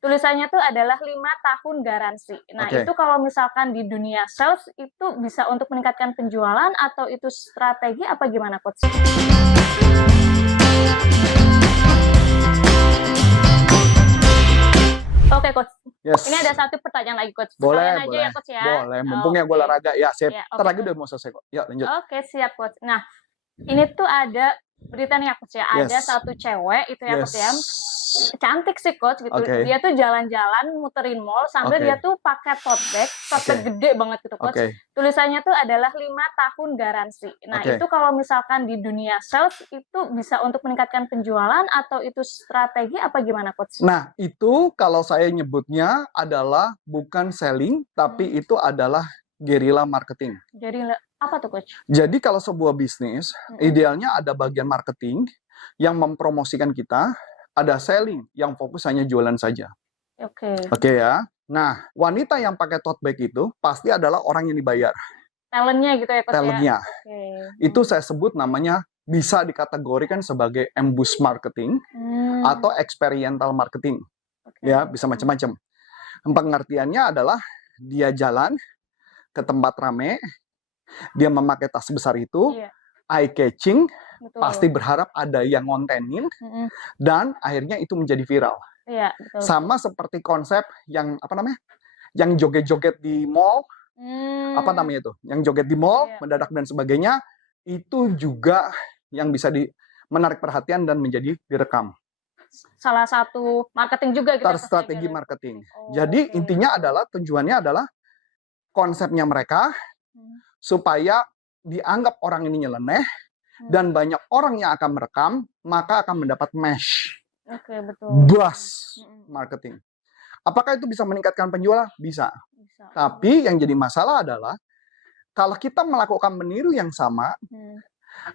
Tulisannya tuh adalah 5 tahun garansi. Nah, itu Oke. kalau misalkan di dunia sales itu bisa untuk meningkatkan penjualan atau itu strategi apa gimana, Coach? Oke, Coach. Ini ada Yes. satu pertanyaan lagi, Coach. Sekalian Boleh aja ya, boleh. Coach, ya. Boleh, mumpung ya gue Oke. olahraga. Ya, sip. Ya, Entar oke, lagi Coach. udah mau selesai kok. Yuk, lanjut. Oke, siap, Coach. Nah, ini tuh ada berita nih ya, Coach, ya. Yes. Ada satu cewek itu ya, Coach, ya. Yes. Cantik sih, Coach, gitu. Oke. Dia tuh jalan-jalan muterin mall sambil Oke. dia tuh pakai tote bag Oke. gede banget gitu, Coach. Oke. Tulisannya tuh adalah 5 tahun garansi. Nah, Oke. itu kalau misalkan di dunia sales itu bisa untuk meningkatkan penjualan atau itu strategi apa gimana, Coach? Nah, itu kalau saya nyebutnya adalah bukan selling, tapi itu adalah guerrilla marketing. Jadi apa tuh, Coach? Jadi kalau sebuah bisnis, idealnya ada bagian marketing yang mempromosikan kita, ada selling yang fokus hanya jualan saja. Oke. Oke ya. Nah, wanita yang pakai tote bag itu pasti adalah orang yang dibayar. Talentnya gitu ya, Coach, ya? Talentnya. Oke. Itu saya sebut namanya bisa dikategorikan sebagai ambush marketing atau experiential marketing. Oke. Ya, bisa macam-macam. Pengertiannya adalah dia jalan ke tempat rame, dia memakai tas besar itu, Iya, eye catching, betul. pasti berharap ada yang ngontenin, dan akhirnya itu menjadi viral. Iya, betul. Sama seperti konsep yang apa namanya? Yang joget-joget di mall, apa namanya itu? Yang joget di mall, Iya. mendadak dan sebagainya, itu juga yang bisa menarik perhatian dan menjadi direkam. Salah satu marketing juga gitu ya, Coach, Strategi gitu. marketing. Oh, Jadi oke. intinya adalah tujuannya adalah konsepnya mereka supaya dianggap orang ini nyeleneh dan banyak orang yang akan merekam, maka akan mendapat mesh. Oke, betul. Buzz marketing. Apakah itu bisa meningkatkan penjualan? Bisa. Bisa. Tapi yang jadi masalah adalah kalau kita melakukan meniru yang sama,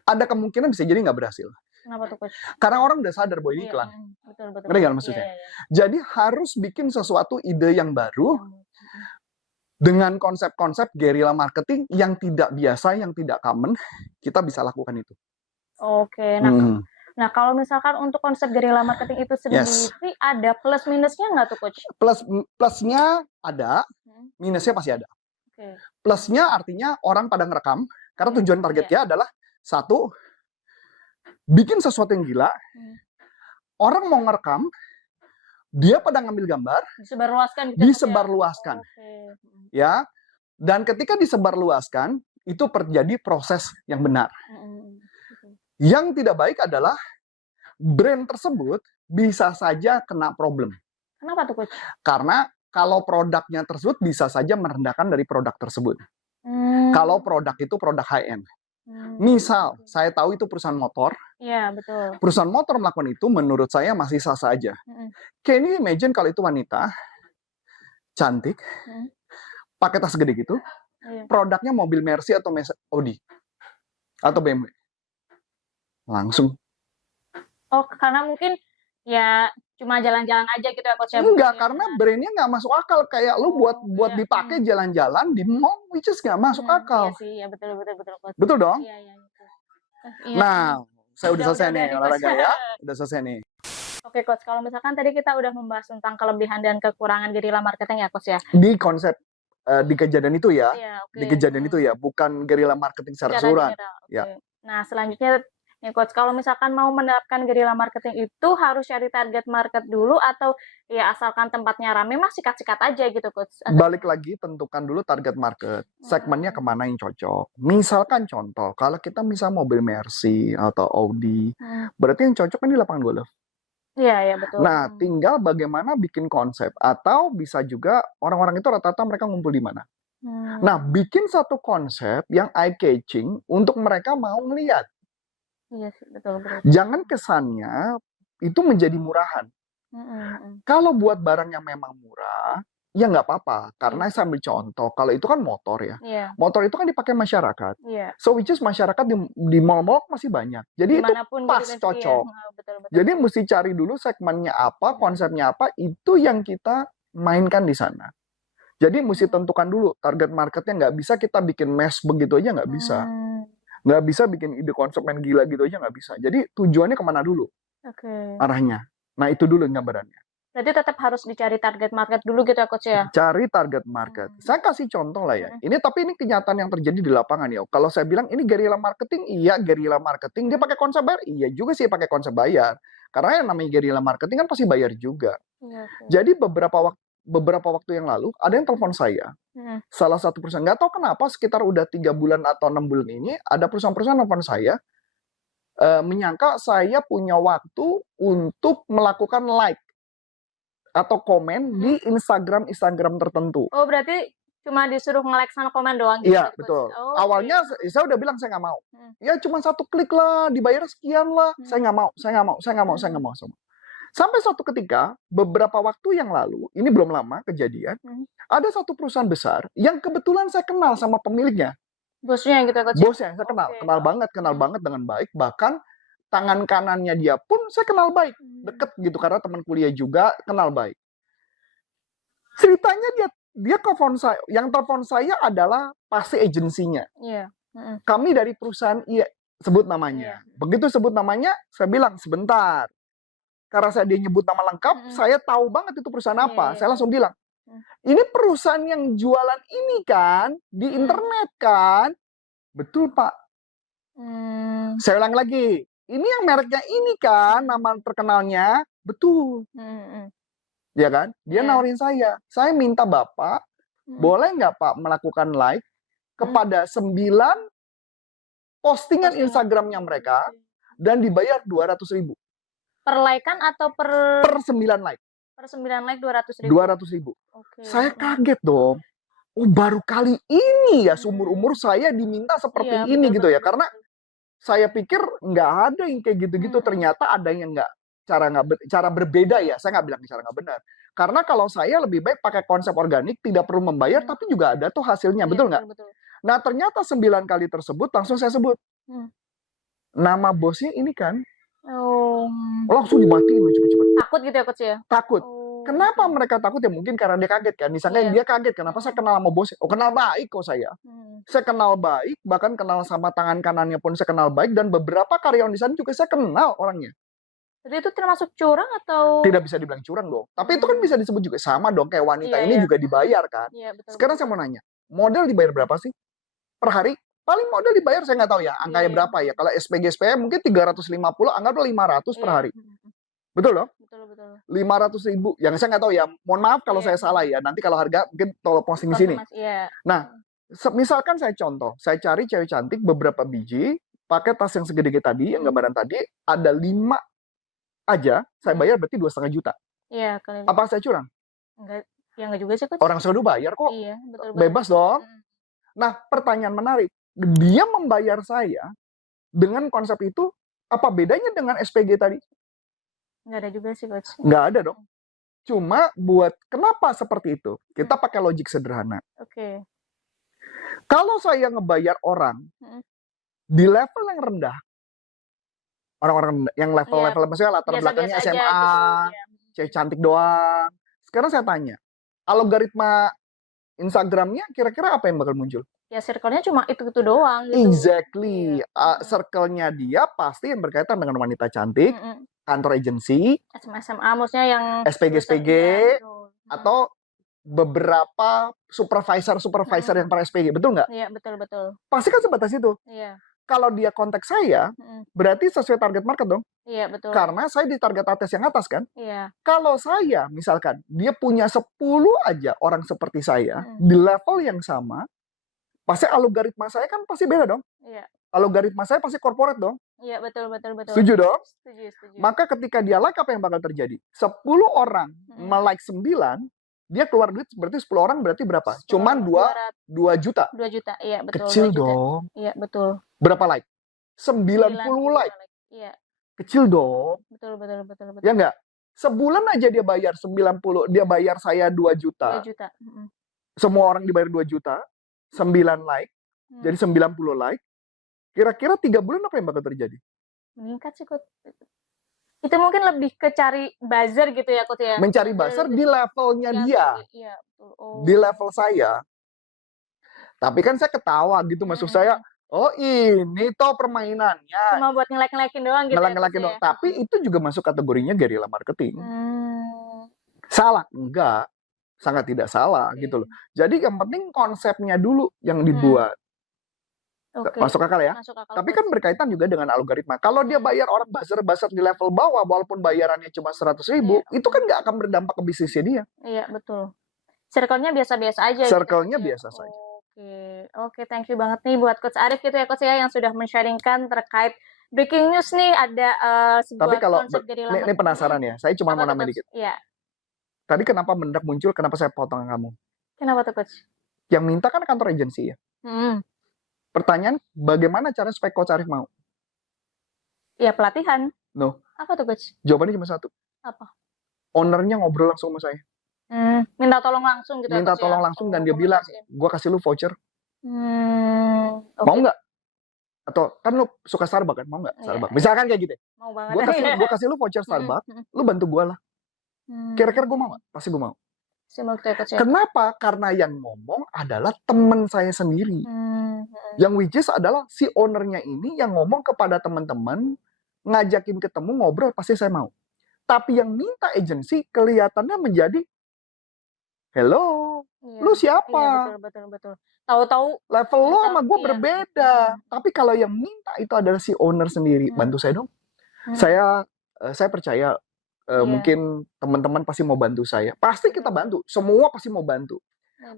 ada kemungkinan bisa jadi nggak berhasil. Kenapa tuh, Coach? Karena orang udah sadar bahwa ini iklan. Betul, betul. Ngerti nggak maksudnya? Iya. Jadi harus bikin sesuatu ide yang baru dengan konsep-konsep guerrilla marketing yang tidak biasa, yang tidak common, kita bisa lakukan itu. Oke. Nah, kalau misalkan untuk konsep guerrilla marketing itu sendiri ada plus minusnya nggak tuh, Coach? Plusnya ada, minusnya pasti ada. Oke. Plusnya artinya orang pada ngerekam, karena tujuan targetnya adalah satu, bikin sesuatu yang gila, orang mau ngerekam, dia pada ngambil gambar, disebarluaskan. Ya, dan ketika disebarluaskan, itu terjadi proses yang benar. Yang tidak baik adalah brand tersebut bisa saja kena problem. Kenapa tuh, Coach? Karena kalau produknya tersebut bisa saja merendahkan dari produk tersebut. Kalau produk itu produk high-end. Misal, saya tahu itu perusahaan motor. Iya, betul. Perusahaan motor melakukan itu menurut saya masih sah-sah aja. Can you imagine kalau itu wanita, cantik, pakai tas gede gitu, produknya mobil Mercy atau Audi, atau BMW. Langsung. Oh, karena mungkin ya cuma jalan-jalan aja gitu ya, Coach? Enggak, karena brandnya nggak masuk akal. Kayak lu buat dipakai jalan-jalan di mall, which is nggak masuk akal. Iya sih, ya betul, Coach. Betul dong? Iya. Nah, saya udah selesai nih olahraga ya. Udah selesai nih. Oke, Coach. Kalau misalkan tadi kita udah membahas tentang kelebihan dan kekurangan guerrilla marketing ya, Coach, ya? Di konsep di kejadian itu ya. Iya, oke. Di kejadian itu ya, bukan guerrilla marketing secara keseluruhan. Ya. Nah, selanjutnya nih, Coach, kalau misalkan mau menerapkan guerrilla marketing itu harus cari target market dulu atau ya asalkan tempatnya rame mah sikat-sikat aja gitu, Coach? Balik lagi, tentukan dulu target market. Segmennya kemana yang cocok. Misalkan contoh, kalau kita misal mobil Mercy atau Audi, berarti yang cocok kan di lapangan golf. Iya, betul. Nah, tinggal bagaimana bikin konsep. Atau bisa juga orang-orang itu rata-rata mereka ngumpul di mana. Nah, bikin satu konsep yang eye-catching untuk mereka mau ngeliat. Iya sih, betul. Jangan kesannya itu menjadi murahan. Kalau buat barang yang memang murah, ya nggak apa-apa. Karena saya ambil contoh, kalau itu kan motor ya. Motor itu kan dipakai masyarakat. So, which is masyarakat di mall-mall masih banyak. Jadi dimanapun itu pas gitu, cocok. Betul. Jadi mesti cari dulu segmennya apa, konsepnya apa, itu yang kita mainkan di sana. Jadi mesti tentukan dulu target marketnya. Nggak bisa kita bikin mass begitu aja, nggak bisa. Nggak bisa bikin ide konsep yang gila gitu aja, nggak bisa. Jadi tujuannya kemana dulu arahnya. Nah, itu dulu gambarannya. Berarti tetap harus dicari target market dulu gitu ya, Coach, ya? Cari target market. Saya kasih contoh lah ya. Tapi ini kenyataan yang terjadi di lapangan ya. Kalau saya bilang ini guerrilla marketing, iya guerrilla marketing. Dia pakai konsep bayar, iya juga sih pakai konsep bayar. Karena yang namanya guerrilla marketing kan pasti bayar juga. Jadi beberapa waktu yang lalu ada yang telepon saya. Salah satu perusahaan, nggak tahu kenapa sekitar udah 3 bulan atau 6 bulan ini ada perusahaan-perusahaan telepon saya menyangka saya punya waktu untuk melakukan like atau komen di Instagram tertentu. Oh, berarti cuma disuruh nge-like sama komen doang gitu? Iya, betul. Oh, awalnya saya udah bilang saya nggak mau. Ya cuma 1 klik lah, dibayar sekian lah. Saya nggak mau. Sampai suatu ketika, beberapa waktu yang lalu, ini belum lama kejadian, ada satu perusahaan besar yang kebetulan saya kenal sama pemiliknya. Bosnya gitu ya, Coach? Bosnya, saya kenal banget dengan baik. Bahkan tangan kanannya dia pun saya kenal baik. Deket gitu, karena teman kuliah juga, kenal baik. Ceritanya dia telepon saya, yang telepon saya adalah pasti agensinya. Iya. Kami dari perusahaan, iya, sebut namanya. Begitu sebut namanya, saya bilang, sebentar. Karena dia nyebut nama lengkap, saya tahu banget itu perusahaan apa. Saya langsung bilang, ini perusahaan yang jualan ini kan, di internet kan? Betul, Pak. Saya ulang lagi, ini yang mereknya ini kan, nama terkenalnya? Betul. Ya kan? Dia nawarin saya minta Bapak, boleh nggak Pak melakukan like kepada 9 postingan Instagramnya mereka, dan dibayar 200.000. Per like kan atau per 9 like? Per 9 like 200.000. 200.000. Saya kaget dong. Oh, baru kali ini ya seumur-umur saya diminta seperti ini gitu ya. Karena saya pikir nggak ada yang kayak gitu-gitu. Ternyata ada yang cara berbeda ya. Saya nggak bilang cara nggak benar. Karena kalau saya lebih baik pakai konsep organik, tidak perlu membayar, tapi juga ada tuh hasilnya, betul nggak? Nah, ternyata 9 kali tersebut langsung saya sebut. Nama bosnya ini kan. Langsung dimatiin cepet-cepet. Takut gitu ya, Coach, ya? Takut. Kenapa mereka takut ya? Mungkin karena dia kaget kan. Misalnya dia kaget, kenapa saya kenal sama bosnya? Oh, kenal baik kok saya. Saya kenal baik, bahkan kenal sama tangan kanannya pun saya kenal baik, dan beberapa karyawan di sana juga saya kenal orangnya. Jadi itu termasuk curang atau? Tidak bisa dibilang curang dong. Tapi itu kan bisa disebut juga sama dong, kayak wanita ini juga dibayar kan. Sekarang saya mau nanya, model dibayar berapa sih per hari? Paling model dibayar saya nggak tahu ya, angkanya berapa ya. Kalau SPG-SPM mungkin 350, anggaplah 500 per hari. Betul dong? Betul. 500.000. Yang saya nggak tahu ya. Mohon maaf kalau saya salah ya. Nanti kalau harga mungkin tolong posting di sini. Nah, misalkan saya contoh, saya cari cewek cantik beberapa biji, pakai tas yang segede tadi, yang gambaran tadi, ada 5 aja, saya bayar berarti 2,5 juta. Iya, apa saya curang? Enggak juga sih, Coach. Orang sudah bayar kok. Iya, betul. Bebas dong. Nah, pertanyaan menarik. Dia membayar saya dengan konsep itu, apa bedanya dengan SPG tadi? Nggak ada juga sih, Coach. Nggak ada dong. Cuma kenapa seperti itu? Kita pakai logik sederhana. Kalau saya ngebayar orang di level yang rendah, orang-orang yang level maksudnya latar belakangnya SMA, cewek cantik doang. Sekarang saya tanya, algoritma Instagramnya kira-kira apa yang bakal muncul? Ya circle-nya cuma itu doang gitu. Exactly. Circle-nya dia pasti yang berkaitan dengan wanita cantik, kantor agensi, SMA maksudnya yang SPG, atau beberapa supervisor yang para SPG, betul nggak? Iya, betul. Pasti kan sebatas itu. Iya. Kalau dia kontak saya, berarti sesuai target market dong. Iya, betul. Karena saya di target atas yang atas kan. Iya. Kalau saya, misalkan, dia punya 10 aja orang seperti saya, di level yang sama, pasti algoritma saya kan pasti beda dong. Iya. Algoritma saya pasti corporate dong. Iya, betul. Setuju dong? Setuju. Maka ketika dia like, apa yang bakal terjadi? 10 orang melike 9, dia keluar duit berarti 10 orang berarti berapa? Cuman 2 juta. 2 juta, iya betul. Kecil dong. Iya, betul. Berapa like? 90 like. Iya. Kecil dong. Betul. Ya nggak? Sebulan aja dia bayar 90, dia bayar saya 2 juta. 2 juta. Semua orang dibayar 2 juta, 9 like, jadi 90 like. Kira-kira 3 bulan apa yang bakal terjadi? Meningkat sih, Coach. Itu mungkin lebih ke cari buzzer gitu ya, Coach ya? Mencari buzzer di levelnya dia. Iya, betul. Di level saya. Tapi kan saya ketawa gitu, maksud saya, oh ini toh permainannya. Cuma buat nge-like-ngelekin doang gitu. Nge-like doang. Tapi itu juga masuk kategorinya guerrilla marketing. Salah? Enggak. Sangat tidak salah gitu loh. Jadi yang penting konsepnya dulu yang dibuat. Masuk akal ya? Masuk akal. Tapi kan berkaitan juga dengan algoritma. Kalau dia bayar orang buzzer-buzzer di level bawah, walaupun bayarannya cuma 100.000, itu kan nggak akan berdampak ke bisnisnya dia. Iya, betul. Circle-nya biasa-biasa aja. Circle-nya biasa saja. Oke, thank you banget nih buat Coach Arif gitu ya Coach ya, yang sudah men-sharingkan terkait breaking news nih, ada sebuah Tapi kalau konsep guerrilla marketing. ini penasaran ya, saya cuma mau Apa tuh, nambah Coach? dikit. Iya. Tadi kenapa mendadak muncul, kenapa saya potong kamu? Kenapa tuh Coach? Yang minta kan kantor agensi ya. Pertanyaan, bagaimana cara supaya Coach Arif mau? Ya pelatihan. No. Apa tuh Coach? Jawabannya cuma satu. Apa? Ownernya ngobrol langsung sama saya. Minta tolong langsung gitu. Minta tolong langsung dan dia bilang, gue kasih lu voucher. Mau nggak? Atau kan lu suka Starbucks kan, mau nggak Starbucks? Misalkan kayak gitu. Mau banget. Gue kasih lu voucher Starbucks, lu bantu gue lah. Kira-kira gue mau nggak? Pasti gue mau. Kenapa? Karena yang ngomong adalah teman saya sendiri. Yang which is adalah si ownernya ini yang ngomong kepada teman-teman, ngajakin ketemu, ngobrol, pasti saya mau. Tapi yang minta agensi kelihatannya menjadi, hello, lu siapa? Iya, betul. Tahu-tahu level lo sama gue berbeda. Tapi kalau yang minta itu adalah si owner sendiri, bantu saya dong. Saya percaya mungkin teman-teman pasti mau bantu saya. Pasti kita bantu. Semua pasti mau bantu.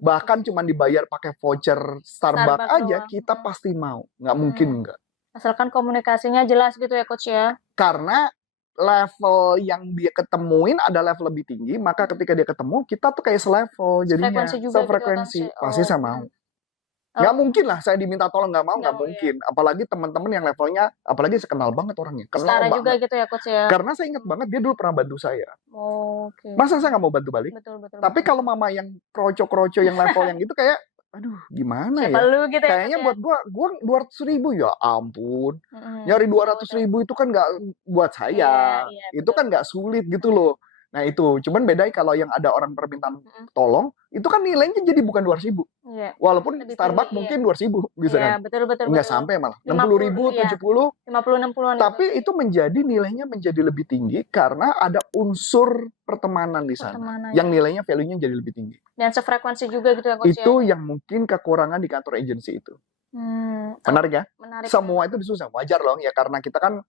Bahkan cuma dibayar pakai voucher Starbucks aja, kita pasti mau. Nggak mungkin enggak. Asalkan komunikasinya jelas gitu ya Coach ya. Karena level yang dia ketemuin ada level lebih tinggi, maka ketika dia ketemu, kita tuh kayak selevel jadinya, sefrekuensi. Pasti saya mau. Nggak mungkin lah saya diminta tolong nggak mau, nggak mungkin. Apalagi teman-teman yang levelnya, apalagi sekenal banget orangnya. Kenal banget. Juga gitu ya Coach ya. Karena saya ingat banget dia dulu pernah bantu saya. Masa saya nggak mau bantu balik? Betul. Tapi kalau mama yang kroco-kroco yang level yang gitu kayak, aduh gimana siapa ya? Lu gitu ya, kayaknya buat gua 200.000 ya ampun. Nyari 200.000 itu kan nggak buat saya. Itu kan nggak sulit gitu loh. Nah itu, cuman bedanya kalau yang ada orang permintaan tolong, itu kan nilainya jadi bukan 200.000. Walaupun Starbucks mungkin 200.000 bisa kan. Betul. Nggak sampai malah 60.000, 70. 50-60. Tapi itu menjadi nilainya menjadi lebih tinggi karena ada unsur pertemanan di sana. Yang nilainya value-nya jadi lebih tinggi. Dan sefrekuensi juga gitu ya Coach. Itu yang mungkin kekurangan di kantor agensi itu. Menarik ya? Menarik. Semua itu disusah. Wajar loh ya karena kita kan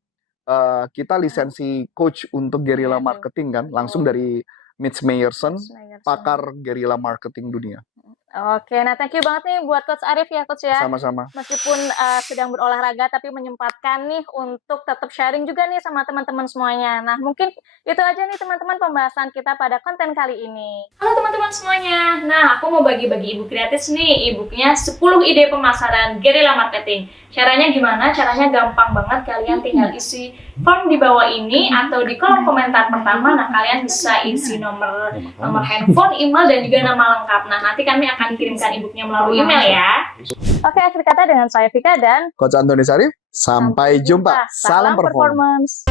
kita lisensi coach untuk guerrilla marketing kan, langsung dari Mitch Meyerson, pakar guerrilla marketing dunia. Oke, nah thank you banget nih buat Coach Arif ya Coach ya. Sama-sama. Meskipun sedang berolahraga tapi menyempatkan nih untuk tetap sharing juga nih sama teman-teman semuanya. Nah mungkin itu aja nih teman-teman pembahasan kita pada konten kali ini. Halo teman-teman semuanya. Nah aku mau bagi-bagi ebook gratis nih. Ebooknya 10 ide pemasaran guerrilla marketing. Caranya gimana? Caranya gampang banget. Kalian tinggal isi form di bawah ini atau di kolom komentar pertama. Nah kalian bisa isi nomor handphone, email dan juga nama lengkap. Nah nanti kami akan kirimkan ebooknya melalui email ya. Oke, akhir kata dengan saya Vika dan Coach Antoni Sarif. Sampai jumpa. Salam performance.